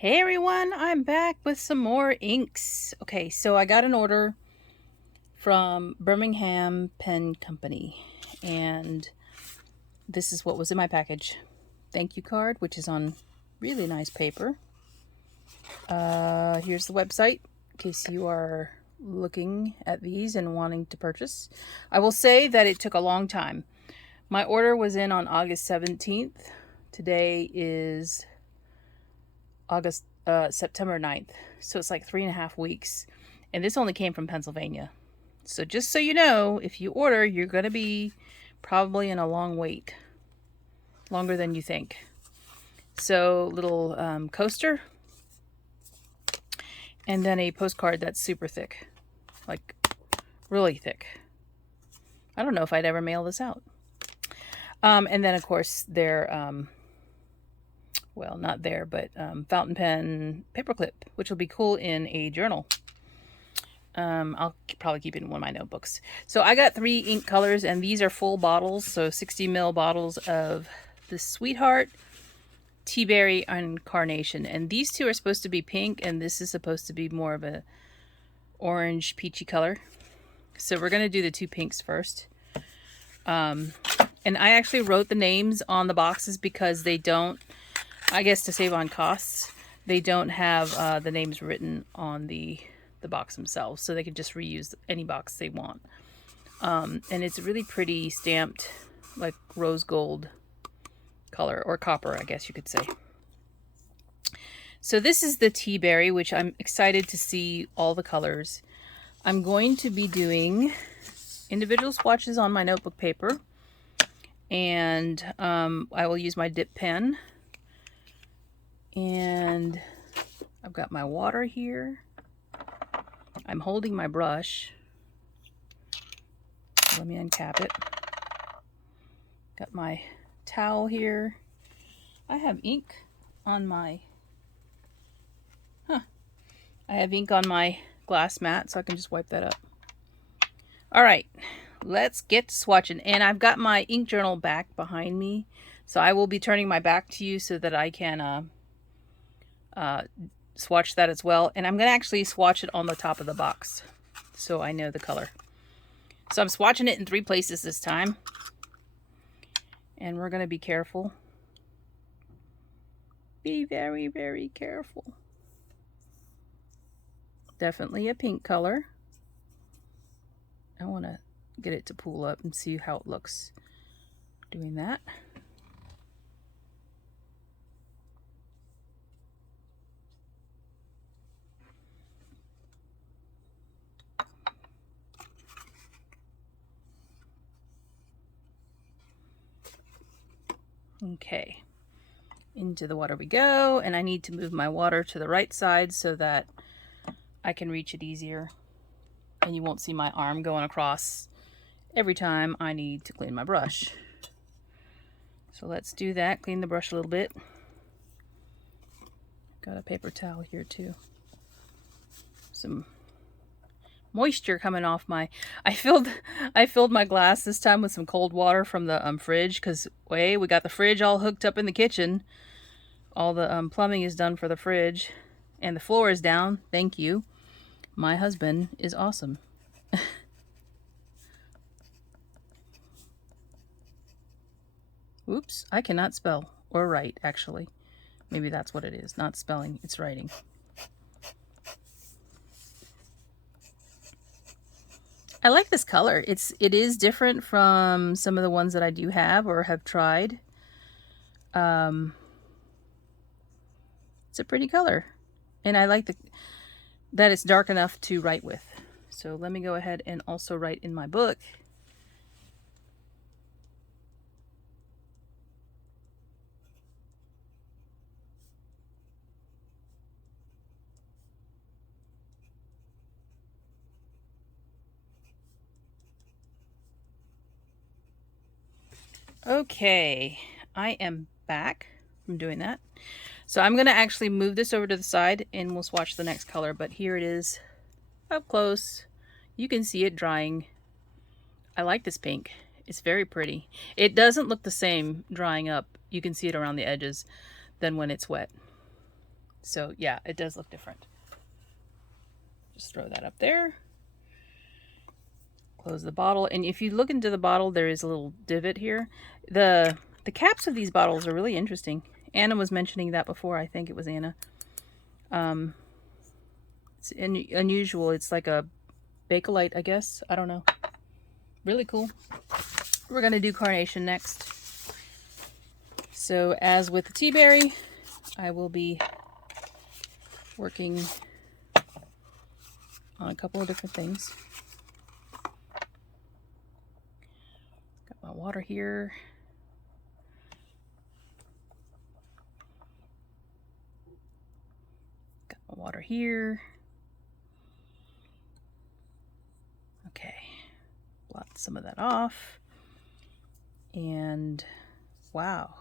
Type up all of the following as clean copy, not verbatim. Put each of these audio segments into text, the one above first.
Hey everyone, I'm back with some more inks. Okay, so I got an order from Birmingham Pen Company, and this is what was in my package. Thank you card, which is on really nice paper. Here's the website in case you are looking at these and wanting to purchase. I will say that it took a long time. My order was in on August 17th. Today is September 9th. So it's like 3.5 weeks. And this only came from Pennsylvania. So just so you know, if you order, you're going to be probably in a long wait. Longer than you think. So little coaster. And then a postcard that's super thick. Like really thick. I don't know if I'd ever mail this out. And then of course their well, not there, but fountain pen paperclip, which will be cool in a journal. I'll probably keep it in one of my notebooks. So I got 3 ink colors, and these are full bottles, so 60 ml bottles of the Sweetheart, Teaberry, and Carnation. And these 2 are supposed to be pink, and this is supposed to be more of a orange peachy color. So we're going to do the 2 pinks first. And I actually wrote the names on the boxes because they don't, I guess to save on costs, they don't have the names written on the box themselves, so they can just reuse any box they want. And it's a really pretty stamped, like rose gold color, or copper, I guess you could say. So this is the Teaberry, which I'm excited to see all the colors. I'm going to be doing individual swatches on my notebook paper, and I will use my dip pen. And I've got my water here. I'm holding my brush. Let me uncap it. Got my towel here. I have ink on my... I have ink on my glass mat, so I can just wipe that up. Alright, let's get to swatching. And I've got my ink journal back behind me, so I will be turning my back to you so that I can swatch that as well. And I'm going to actually swatch it on the top of the box so I know the color. So I'm swatching it in 3 places this time. And we're going to be careful. Be very, very careful. Definitely a pink color. I want to get it to pool up and see how it looks doing that. Okay, into the water we go, and I need to move my water to the right side so that I can reach it easier, and you won't see my arm going across every time I need to clean my brush. So let's do that, clean the brush a little bit. Got a paper towel here too. Some moisture coming off my... I filled my glass this time with some cold water from the fridge, because we got the fridge all hooked up in the kitchen. All the plumbing is done for the fridge, and the floor is down. Thank you. My husband is awesome. Oops, I cannot spell or write, actually. Maybe that's what it is. Not spelling, it's writing. I like this color. It is different from some of the ones that I do have or have tried. It's a pretty color, and I like that it's dark enough to write with. So let me go ahead and also write in my book. Okay, I am back from doing that. So I'm going to actually move this over to the side and we'll swatch the next color. But here it is up close. You can see it drying. I like this pink. It's very pretty. It doesn't look the same drying up. You can see it around the edges than when it's wet. So yeah, it does look different. Just throw that up there. Close the bottle. And if you look into the bottle, there is a little divot here. The caps of these bottles are really interesting. Anna was mentioning that before. I think it was Anna. It's unusual. It's like a Bakelite, I guess. I don't know. Really cool. We're going to do Carnation next. So as with the Teaberry, I will be working on a couple of different things. Got my water here. Got my water here. Okay. Blot some of that off. And wow.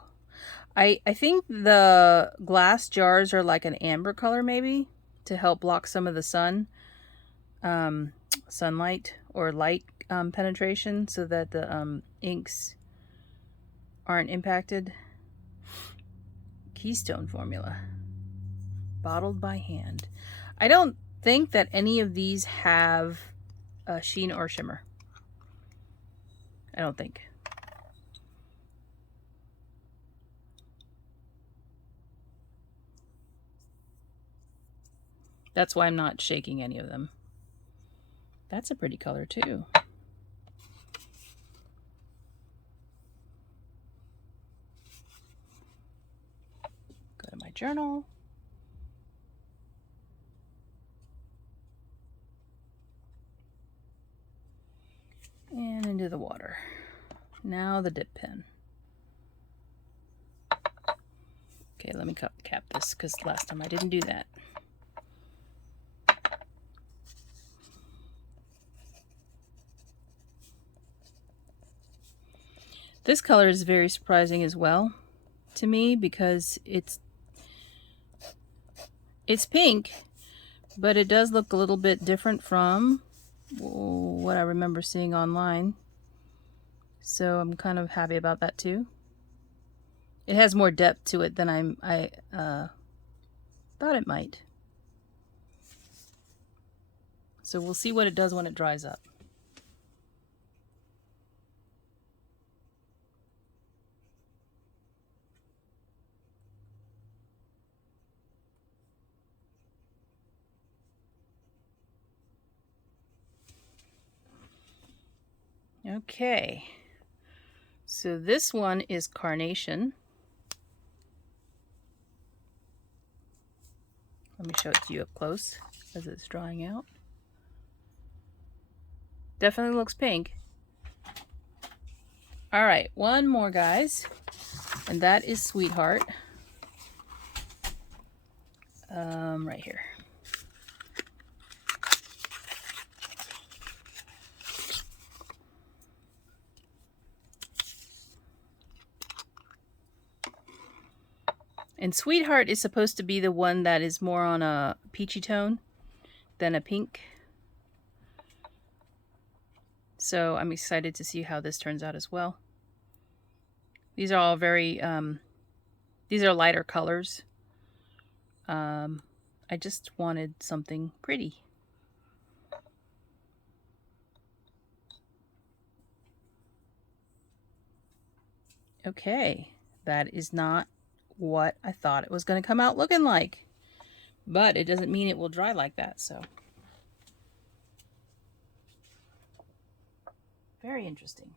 I think the glass jars are like an amber color maybe to help block some of the sunlight or light penetration so that the inks aren't impacted. Keystone formula. Bottled by hand. I don't think that any of these have a sheen or shimmer. I don't think. That's why I'm not shaking any of them. That's a pretty color too. Go to my journal. And into the water. Now the dip pen. Okay, let me cap this because last time I didn't do that. This color is very surprising as well to me because it's pink, but it does look a little bit different from what I remember seeing online. So I'm kind of happy about that too. It has more depth to it than I thought it might. So we'll see what it does when it dries up. Okay, so this one is Carnation. Let me show it to you up close as it's drying out. Definitely looks pink. All right, one more, guys, and that is Sweetheart. Right here. And Sweetheart is supposed to be the one that is more on a peachy tone than a pink. So I'm excited to see how this turns out as well. These are all very, these are lighter colors. I just wanted something pretty. Okay, that is not what I thought it was going to come out looking like, but it doesn't mean it will dry like that. So very interesting.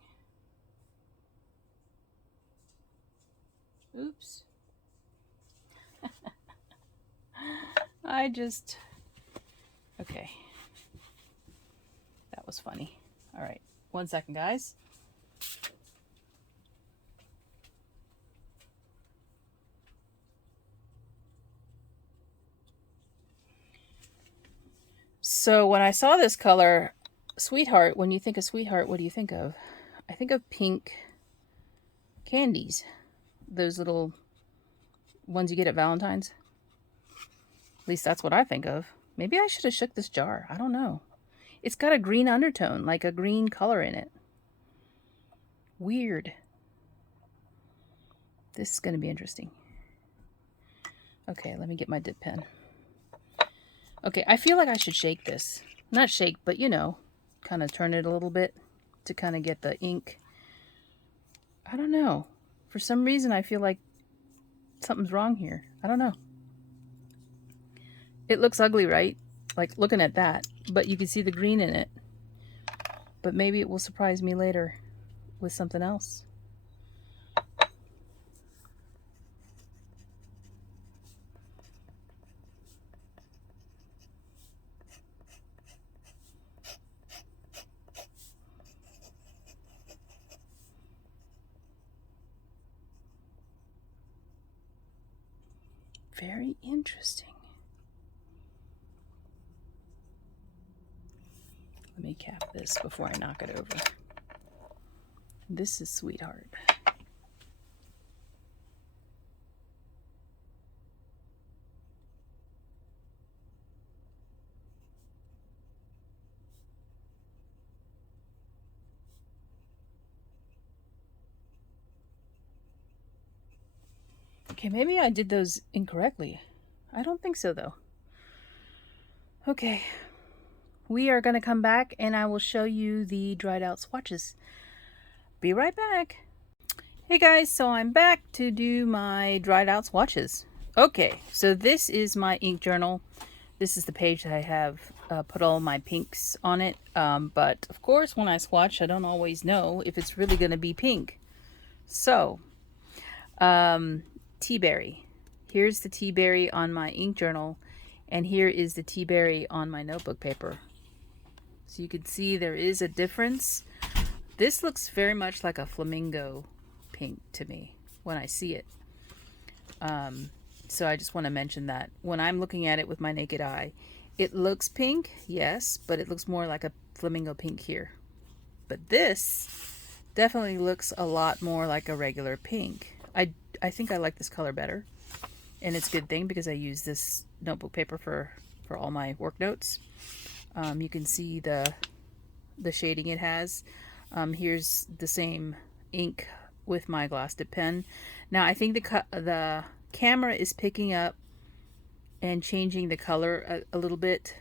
Oops. Okay, that was funny. All right, 1 second, guys. So when I saw this color, Sweetheart, when you think of Sweetheart, what do you think of? I think of pink candies. Those little ones you get at Valentine's. At least that's what I think of. Maybe I should have shook this jar. I don't know. It's got a green undertone, like a green color in it. Weird. This is going to be interesting. Okay, let me get my dip pen. Okay, I feel like I should shake this. Not shake, but you know, kind of turn it a little bit to kind of get the ink. I don't know. For some reason, I feel like something's wrong here. I don't know. It looks ugly, right? Like looking at that, but you can see the green in it. But maybe it will surprise me later with something else. Very interesting. Let me cap this before I knock it over. This is Sweetheart. Okay, maybe I did those incorrectly. I don't think so, though. Okay, we are going to come back and I will show you the dried out swatches. Be right back. Hey guys, so I'm back to do my dried out swatches. Okay, so this is my ink journal. This is the page that I have put all my pinks on it. But of course, when I swatch, I don't always know if it's really going to be pink. So, Teaberry. Here's the Teaberry on my ink journal, and here is the Teaberry on my notebook paper. So you can see there is a difference. This looks very much like a flamingo pink to me when I see it. So I just want to mention that when I'm looking at it with my naked eye, it looks pink, yes, but it looks more like a flamingo pink here. But this definitely looks a lot more like a regular pink. I think I like this color better, and it's a good thing because I use this notebook paper for all my work notes. You can see the shading it has. Here's the same ink with my glass dip pen. Now I think the camera is picking up and changing the color a little bit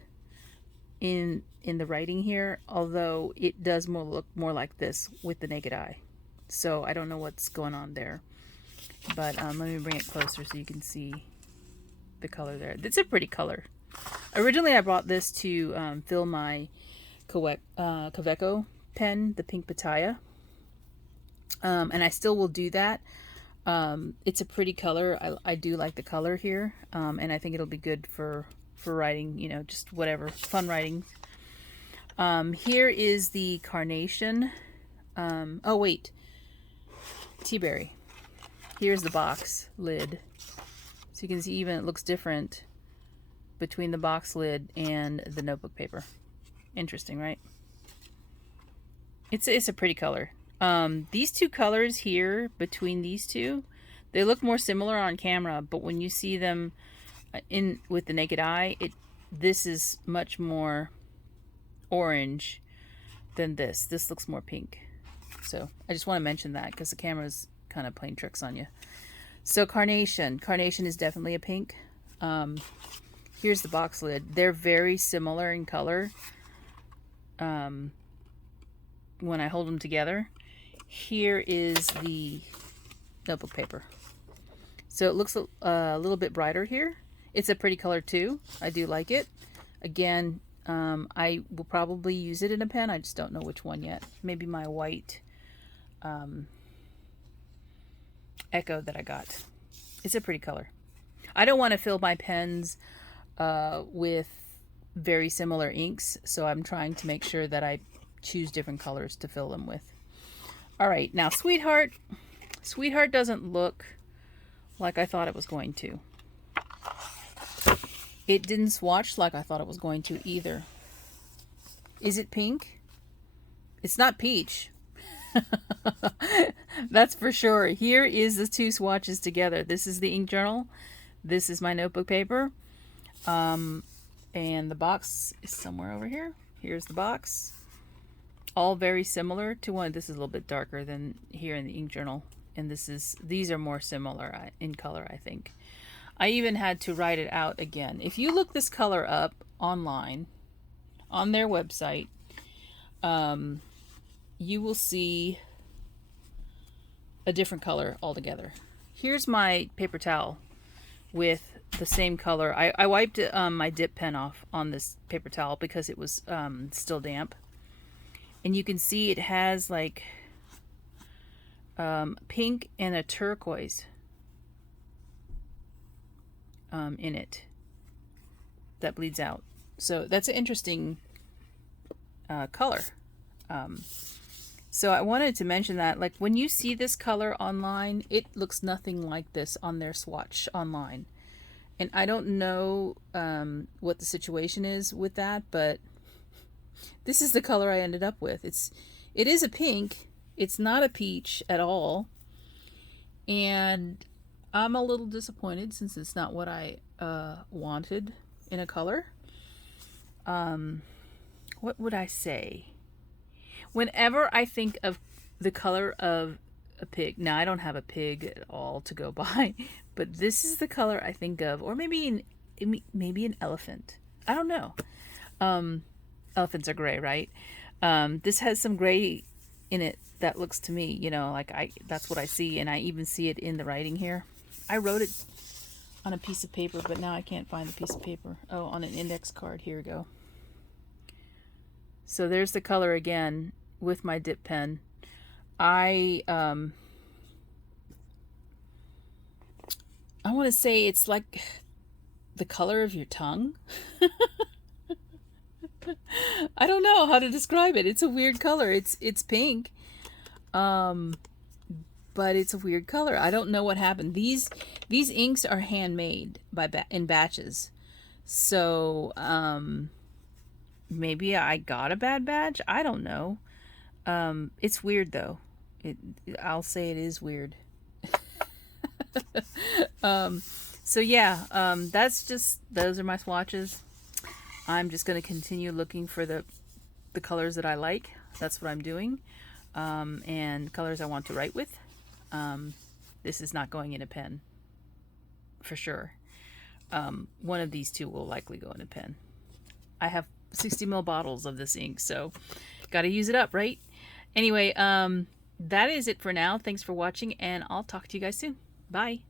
in the writing here, although it does look more like this with the naked eye. So I don't know what's going on there. But let me bring it closer so you can see the color there. It's a pretty color. Originally I brought this to fill my Kaweco pen, the pink pitaya. And I still will do that. It's a pretty color. I do like the color here. And I think it'll be good for writing, you know, just whatever, fun writing. Here is the Carnation. Oh wait, Teaberry. Here's the box lid. So you can see even it looks different between the box lid and the notebook paper. Interesting, right? It's a pretty color. These two colors here between these two, they look more similar on camera, but when you see them with the naked eye, this is much more orange than this. This looks more pink. So I just want to mention that because the camera's kind of playing tricks on you. So Carnation is definitely a pink. Here's the box lid. They're very similar in color when I hold them together. Here is the notebook paper. So it looks a little bit brighter here. It's a pretty color too. I do like it. Again, I will probably use it in a pen. I just don't know which one yet. Maybe my white Echo that I got. It's a pretty color. I don't want to fill my pens with very similar inks, so I'm trying to make sure that I choose different colors to fill them with. All right, now Sweetheart. Sweetheart doesn't look like I thought it was going to. It didn't swatch like I thought it was going to either. Is it pink? It's not peach. That's for sure. Here is the two swatches together. This is the ink journal. This is my notebook paper. And the box is somewhere over here. Here's the box. All very similar to one. This is a little bit darker than here in the ink journal. And these are more similar in color, I think. I even had to write it out again. If you look this color up online, on their website, you will see a different color altogether. Here's my paper towel with the same color. I wiped my dip pen off on this paper towel because it was still damp. And you can see it has like pink and a turquoise in it that bleeds out. So that's an interesting color. So I wanted to mention that, like, when you see this color online, it looks nothing like this on their swatch online. And I don't know what the situation is with that, but this is the color I ended up with. It is a pink. It's not a peach at all. And I'm a little disappointed since it's not what I wanted in a color. What would I say? Whenever I think of the color of a pig, now I don't have a pig at all to go by, but this is the color I think of, or maybe an elephant. I don't know. Elephants are gray, right? This has some gray in it that looks to me, you know, like that's what I see, and I even see it in the writing here. I wrote it on a piece of paper, but now I can't find the piece of paper. Oh, on an index card. Here we go. So there's the color again with my dip pen. I want to say it's like the color of your tongue. I don't know how to describe it. It's a weird color. It's pink. But it's a weird color. I don't know what happened. These inks are handmade in batches. So maybe I got a bad batch. I don't know. It's weird though. I'll say it is weird. So yeah, those are my swatches. I'm just going to continue looking for the colors that I like. That's what I'm doing. And colors I want to write with. This is not going in a pen for sure. One of these two will likely go in a pen. I have 60 ml bottles of this ink, so got to use it up, right? Anyway, that is it for now. Thanks for watching, and I'll talk to you guys soon. Bye.